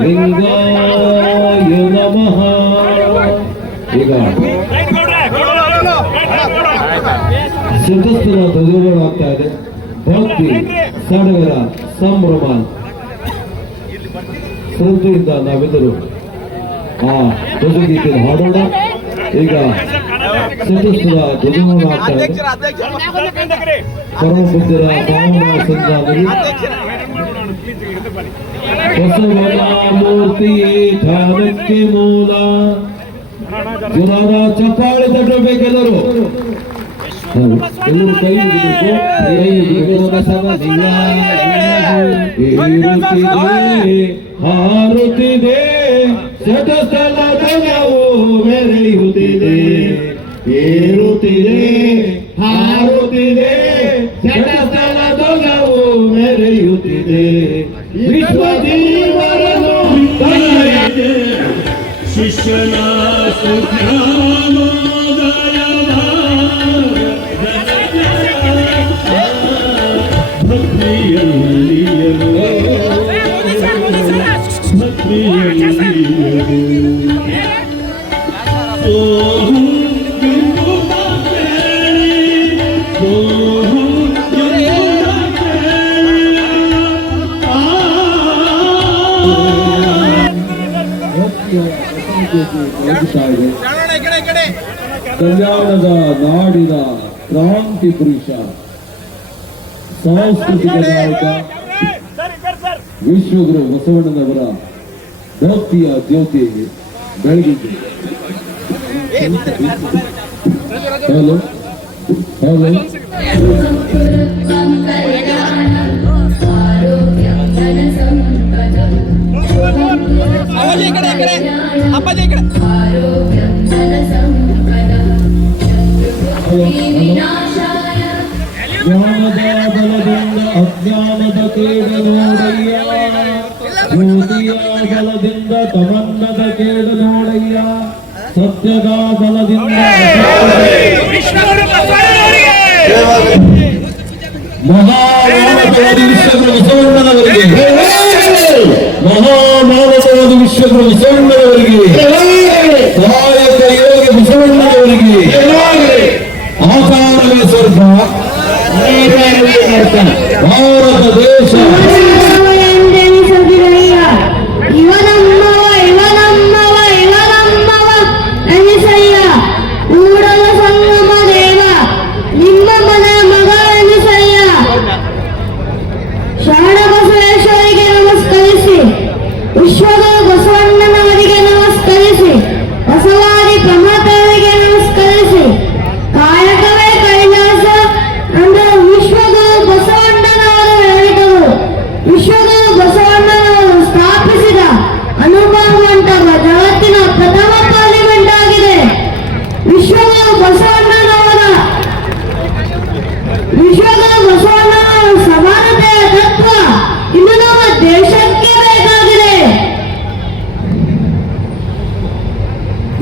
ಲಿಂಗಾಯ ನಮಃ ಈಗ ಸಂತಸ್ತರ ಧ್ವಜಗಳಾಗ್ತಾ ಇದೆ ಭಕ್ತಿ ಸಡಗರ ಸಂಭ್ರಮ ಶ್ರದ್ಧೆಯಿಂದ ನಾವೆಲ್ಲರೂ ಆ ಧ್ವಜಗೀತೆಯನ್ನು ಹಾಡೋಣ ಈಗ ಸಂತಸ್ತರ ಧ್ವಜಗಳಾಗ್ತಾ ಇದೆ ಪೂಜ್ಯರ ಪಾವನ ಸಂಧಾನದಲ್ಲಿ ಬಸವನ ಮೂರ್ತಿ ಧ್ಯಾನಕ್ಕೆ ಮೂಲ ಜೋರಾದ ಚಪ್ಪಾಳೆ ತಟ್ಟಬೇಕೆಲ್ಲರೂ ಎಲ್ಲರೂ ಕೈ ಹಿಡಿಬೇಕು. ಕೈ ಹಿಡಿಬೇಕು ಬಸವನಿಯ ಏರುತ್ತಿದೆ, ಹಾರುತ್ತಿದೆ. ಶತಸ್ಥಲದ ನಾವು ಮೆರೆಯುತ್ತಿದೆ ಕಲ್ಯಾಣದ ನಾಡಿನ ಕ್ರಾಂತಿ ಪುರುಷ ಸಾಂಸ್ಕೃತಿಕ ನಾಯಕ ವಿಶ್ವಗುರು ಬಸವಣ್ಣನವರ ಭಕ್ತಿಯ ಜ್ಯೋತಿ ಬೆಳಗಿದ್ದು. ಹಲೋ ಹಲೋ ಅಪ್ಪಾಜಿ ಈ ಕಡೆ ಈ ಕಡೆ ಅಪ್ಪಾಜಿ ಈ ಕಡೆ ಜ್ಞಾನದ ಬಲದಿಂದ ಅಜ್ಞಾನದ ಕೇಡು ನೋಡಯ್ಯ ಜ್ಯೋತಿಯ ಬಲದಿಂದ ತಮನ್ನದ ಕೇಡು ನೋಡಯ್ಯ ಸತ್ಯದ ಬಲದಿಂದ ಮಹಾಮಾನವವಾದಿ ವಿಶ್ವಗುರು ಬಸವಣ್ಣನವರಿಗೆ ಮಹಾಮಾನವವಾದಿ ವಿಶ್ವಗುರು ಬಸವಣ್ಣನವರಿಗೆ ಸಹಾಯಕ ಯೋಗಿ ಬಸವಣ್ಣನವರಿಗೆ ಆಕಾರವೇ ಸ್ವರ್ಗ ಭಾರತ ದೇಶ ಇವನಮ್ಮವ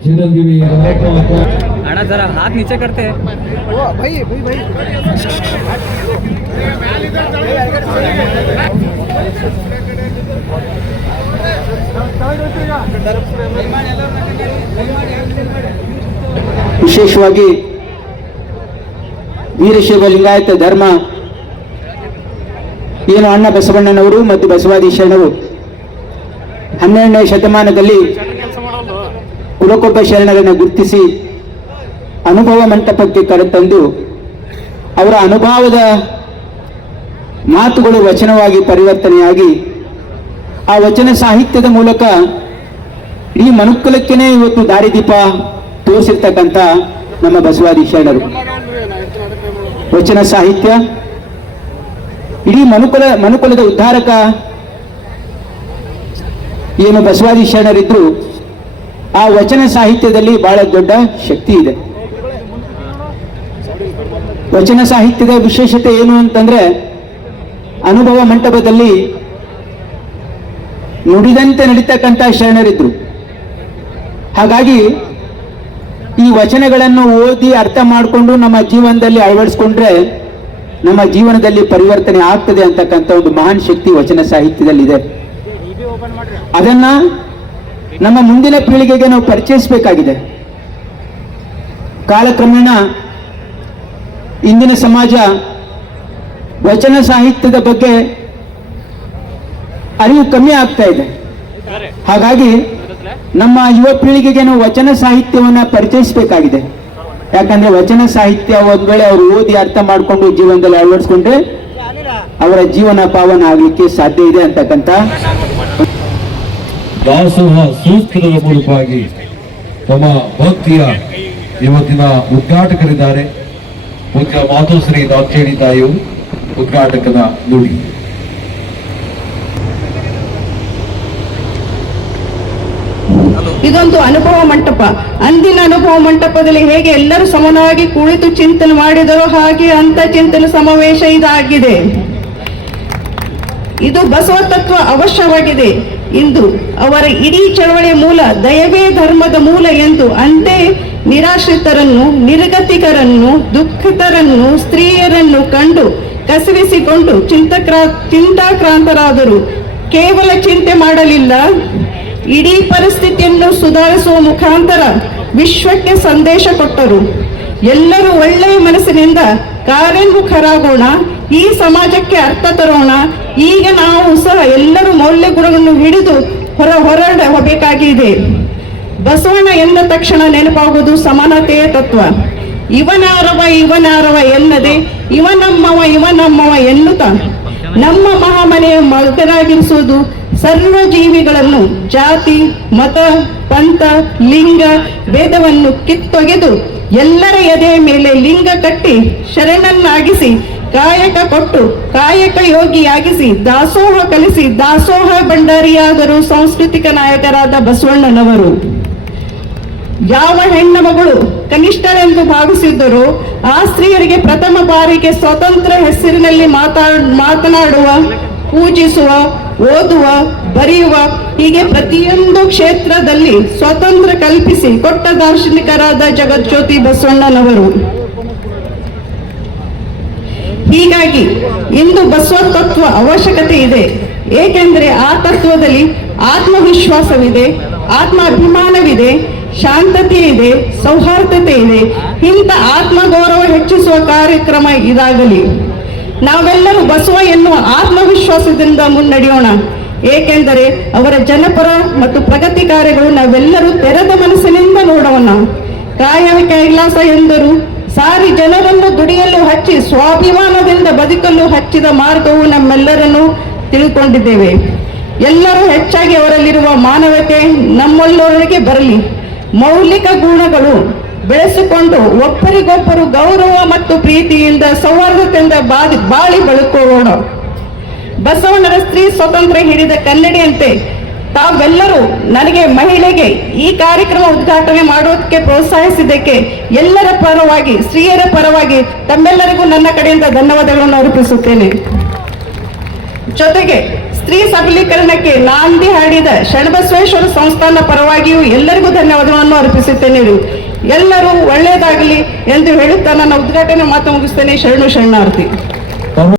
ಮನವಿ ಚಿರಂಜೀವಿ अड़ा जरा हाथ नीचे करते ವಿಶೇಷವಾಗಿ ವೀರಶೈವ ಲಿಂಗಾಯತ ಧರ್ಮ ಏನು ಅಣ್ಣ ಬಸವಣ್ಣನವರು ಮತ್ತು ಬಸವಾದಿ ಶರಣರು ಹನ್ನೆರಡನೇ ಶತಮಾನದಲ್ಲಿ ಕುಲಕೊಬ್ಬ ಶರಣರನ್ನು ಗುರುತಿಸಿ ಅನುಭವ ಮಂಟಪಕ್ಕೆ ಕರೆತಂದು ಅವರ ಅನುಭವದ ಮಾತುಗಳು ವಚನವಾಗಿ ಪರಿವರ್ತನೆಯಾಗಿ ಆ ವಚನ ಸಾಹಿತ್ಯದ ಮೂಲಕ ಈ ಮನುಕುಲಕ್ಕೇನೆ ಇವತ್ತು ದಾರಿದೀಪ ತೋರಿಸಿರ್ತಕ್ಕಂಥ ನಮ್ಮ ಬಸವಾದಿ ಶರಣರು. ವಚನ ಸಾಹಿತ್ಯ, ಇಡೀ ಮನುಕುಲ, ಮನುಕುಲದ ಉದ್ಧಾರಕ ಏನು ಬಸವಾದಿ ಶರಣರಿದ್ರು ಆ ವಚನ ಸಾಹಿತ್ಯದಲ್ಲಿ ಬಹಳ ದೊಡ್ಡ ಶಕ್ತಿ ಇದೆ. ವಚನ ಸಾಹಿತ್ಯದ ವಿಶೇಷತೆ ಏನು ಅಂತಂದ್ರೆ, ಅನುಭವ ಮಂಟಪದಲ್ಲಿ ನುಡಿದಂತೆ ನಡೀತಕ್ಕಂಥ ಶರಣರಿದ್ರು. ಹಾಗಾಗಿ ಈ ವಚನಗಳನ್ನು ಓದಿ ಅರ್ಥ ಮಾಡಿಕೊಂಡು ನಮ್ಮ ಜೀವನದಲ್ಲಿ ಅಳವಡಿಸ್ಕೊಂಡ್ರೆ ನಮ್ಮ ಜೀವನದಲ್ಲಿ ಪರಿವರ್ತನೆ ಆಗ್ತದೆ ಅಂತಕ್ಕಂಥ ಒಂದು ಮಹಾನ್ ಶಕ್ತಿ ವಚನ ಸಾಹಿತ್ಯದಲ್ಲಿದೆ. ಅದನ್ನ ನಮ್ಮ ಮುಂದಿನ ಪೀಳಿಗೆಗೆ ನಾವು ಪರಿಚಯಿಸಬೇಕಾಗಿದೆ. ಕಾಲಕ್ರಮೇಣ ಇಂದಿನ ಸಮಾಜ ವಚನ ಸಾಹಿತ್ಯದ ಬಗ್ಗೆ ಅರಿವು ಕಮ್ಮಿ ಆಗ್ತಾ ಇದೆ. ಹಾಗಾಗಿ ನಮ್ಮ ಯುವ ಪೀಳಿಗೆಗೆ ನಾವು ವಚನ ಸಾಹಿತ್ಯವನ್ನ ಪರಿಚಯಿಸಬೇಕಾಗಿದೆ. ಯಾಕಂದ್ರೆ ವಚನ ಸಾಹಿತ್ಯ ಒಂದ್ ವೇಳೆ ಅವರು ಓದಿ ಅರ್ಥ ಮಾಡಿಕೊಂಡು ಜೀವನದಲ್ಲಿ ಅಳವಡಿಸ್ಕೊಂಡ್ರೆ ಅವರ ಜೀವನ ಪಾವನ ಆಗ್ಲಿಕ್ಕೆ ಸಾಧ್ಯ ಇದೆ ಅಂತಕ್ಕಂಥ ದಾಸೋಹ ಸೂತ್ರದ ಮೂಲಕವಾಗಿ ತಮ್ಮ ಭಕ್ತಿಯ ಇವತ್ತಿನ ಉದ್ಘಾಟಕರಿದ್ದಾರೆ. ಪೂಜ್ಯ ಮಾತೋಶ್ರೀ ದಾಕ್ಷೇಣಿ ತಾಯಿಯು ಉದ್ಘಾಟಕನ ನುಡಿ. ಇದೊಂದು ಅನುಭವ ಮಂಟಪ. ಅಂದಿನ ಅನುಭವ ಮಂಟಪದಲ್ಲಿ ಹೇಗೆ ಎಲ್ಲರೂ ಸಮನಾಗಿ ಕುಳಿತು ಚಿಂತನೆ ಮಾಡಿದರೋ ಹಾಗೆ ಅಂತ ಚಿಂತನೆ ಸಮಾವೇಶ ಇದಾಗಿದೆ. ಇದು ಬಸವ ತತ್ವ ಅವಶ್ಯವಾಗಿದೆ. ಇಂದು ಅವರ ಇಡೀ ಚಳವಳಿಯ ಮೂಲ ದಯವೇ ಧರ್ಮದ ಮೂಲ ಎಂದು ಅಂತೆ ನಿರಾಶ್ರಿತರನ್ನು, ನಿರ್ಗತಿಕರನ್ನು, ದುಃಖಿತರನ್ನು, ಸ್ತ್ರೀಯರನ್ನು ಕಂಡು ಕಸಿವಿಸಿಕೊಂಡು ಚಿಂತಕ್ರಾ, ಚಿಂತಾಕ್ರಾಂತರಾದರು. ಕೇವಲ ಚಿಂತೆ ಮಾಡಲಿಲ್ಲ. ಇಡೀ ಪರಿಸ್ಥಿತಿಯನ್ನು ಸುಧಾರಿಸುವ ಮುಖಾಂತರ ವಿಶ್ವಕ್ಕೆ ಸಂದೇಶ ಕೊಟ್ಟರು. ಎಲ್ಲರೂ ಒಳ್ಳೆಯ ಮನಸ್ಸಿನಿಂದ ಕಾರ್ಯೋನ್ಮುಖರಾಗೋಣ, ಈ ಸಮಾಜಕ್ಕೆ ಅರ್ಥ ತರೋಣ ಈಗ ನಾವು ಸಹ ಎಲ್ಲರೂ ಮೌಲ್ಯ ಗುಣಗಳನ್ನು ಹಿಡಿದು ಹೊರ ಹೋಗಬೇಕಾಗಿದೆ. ಬಸವಣ್ಣ ಎಂದ ತಕ್ಷಣ ನೆನಪಾಗುವುದು ಸಮಾನತೆಯ ತತ್ವ. ಇವನಾರವ ಇವನಾರವ ಎನ್ನದೆ, ಇವನಮ್ಮವ ಇವನಮ್ಮವ ಎನ್ನುತ್ತ. ನಮ್ಮ ಮಹಾಮನೆಯ ಮಗನಾಗಿರಿಸುವುದು ಸರ್ವ ಜೀವಿಗಳನ್ನು ಜಾತಿ, ಮತ, ಪಂಥ, ಲಿಂಗ, ಭೇದವನ್ನು ಕಿತ್ತೊಗೆದು ಎಲ್ಲರ ಎದೆಯ ಮೇಲೆ ಲಿಂಗ ಕಟ್ಟಿ ಶರಣನ್ನಾಗಿಸಿ ಕಾಯಕ ಕೊಟ್ಟು ಕಾಯಕ ಯೋಗಿಯಾಗಿಸಿ, ದಾಸೋಹ ಕಲಿಸಿ, ದಾಸೋಹ ಭಂಡಾರಿಯಾದರು ಸಾಂಸ್ಕೃತಿಕ ನಾಯಕರಾದ ಬಸವಣ್ಣನವರು. ಯಾವ ಹೆಣ್ಣ ಮಗಳು ಕನಿಷ್ಠರೆಂದು ಭಾವಿಸಿದ್ದರೂ, ಆ ಸ್ತ್ರೀಯರಿಗೆ ಪ್ರಥಮ ಬಾರಿಗೆ ಸ್ವತಂತ್ರ ಹೆಸರಿನಲ್ಲಿ ಮಾತಾ, ಮಾತನಾಡುವ, ಪೂಜಿಸುವ, ಓದುವ, ಬರೆಯುವ, ಹೀಗೆ ಪ್ರತಿಯೊಂದು ಕ್ಷೇತ್ರದಲ್ಲಿ ಸ್ವತಂತ್ರ ಕಲ್ಪಿಸಿ ಕೊಟ್ಟ ದಾರ್ಶನಿಕರಾದ ಜಗಜ್ಯೋತಿ ಬಸವಣ್ಣನವರು. ಹೀಗಾಗಿ ಇಂದು ಬಸವ ತತ್ವ ಅವಶ್ಯಕತೆ ಇದೆ. ಏಕೆಂದರೆ ಆ ತತ್ವದಲ್ಲಿ ಆತ್ಮವಿಶ್ವಾಸವಿದೆ ಆತ್ಮ ಅಭಿಮಾನವಿದೆ ಶಾಂತತೆ ಇದೆ ಸೌಹಾರ್ದತೆ ಇದೆ ಇಂಥ ಆತ್ಮಗೌರವ ಹೆಚ್ಚಿಸುವ ಕಾರ್ಯಕ್ರಮ ಇದಾಗಲಿ. ನಾವೆಲ್ಲರೂ ಬಸವ ಎನ್ನುವ ಆತ್ಮವಿಶ್ವಾಸದಿಂದ ಮುನ್ನಡೆಯೋಣ. ಏಕೆಂದರೆ ಅವರ ಜನಪರ ಮತ್ತು ಪ್ರಗತಿ ಕಾರ್ಯಗಳು ನಾವೆಲ್ಲರೂ ತೆರೆದ ಮನಸ್ಸಿನಿಂದ ನೋಡೋಣ. ಕಾಯ ಕೈಲಾಸ ಎಂದರು ಸಾರಿ ಜನರನ್ನು ದುಡಿಯಲು ಹಚ್ಚಿ ಸ್ವಾಭಿಮಾನದಿಂದ ಬದುಕಲು ಹಚ್ಚಿದ ಮಾರ್ಗವು ನಮ್ಮೆಲ್ಲರನ್ನು ತಿಳ್ಕೊಂಡಿದ್ದೇವೆ ಎಲ್ಲರೂ ಹೆಚ್ಚಾಗಿ ಅವರಲ್ಲಿರುವ ಮಾನವತೆ ನಮ್ಮಲ್ಲೊಳಗೆ ಬರಲಿ. ಮೌಲಿಕ ಗುಣಗಳು ಬೆಳೆಸಿಕೊಂಡು ಒಬ್ಬರಿಗೊಬ್ಬರು ಗೌರವ ಮತ್ತು ಪ್ರೀತಿಯಿಂದ ಸೌಹಾರ್ದತೆಯಿಂದ ಬಾಳಿ ಬಾಳಿ ಬಳುಕೋಣ ಬಸವಣ್ಣರ ಸ್ತ್ರೀ ಸ್ವತಂತ್ರ ಹಿಡಿದ ಕನ್ನಡಿಯಂತೆ ತಾವೆಲ್ಲರೂ ನನಗೆ ಮಹಿಳೆಗೆ ಈ ಕಾರ್ಯಕ್ರಮ ಉದ್ಘಾಟನೆ ಮಾಡೋದಕ್ಕೆ ಪ್ರೋತ್ಸಾಹಿಸಿದ್ದಕ್ಕೆ ಎಲ್ಲರ ಪರವಾಗಿ, ಸ್ತ್ರೀಯರ ಪರವಾಗಿ ತಮ್ಮೆಲ್ಲರಿಗೂ ನನ್ನ ಕಡೆಯಿಂದ ಧನ್ಯವಾದಗಳನ್ನು ಅರ್ಪಿಸುತ್ತೇನೆ. ಜೊತೆಗೆ ಸ್ತ್ರೀ ಸಬಲೀಕರಣಕ್ಕೆ ನಾಂದಿ ಹಾಡಿದ ಶರಣಬಸವೇಶ್ವರ ಸಂಸ್ಥಾನ ಪರವಾಗಿಯೂ ಎಲ್ಲರಿಗೂ ಧನ್ಯವಾದಗಳನ್ನು ಅರ್ಪಿಸುತ್ತೇನೆ. ಎಲ್ಲರೂ ಒಳ್ಳೆಯದಾಗಲಿ ಎಂದು ಹೇಳುತ್ತಾ ನನ್ನ ಉದ್ಘಾಟನೆ ಮಾತು ಮುಗಿಸ್ತೇನೆ. ಶರಣು ಶರಣಾರ್ಥಿ.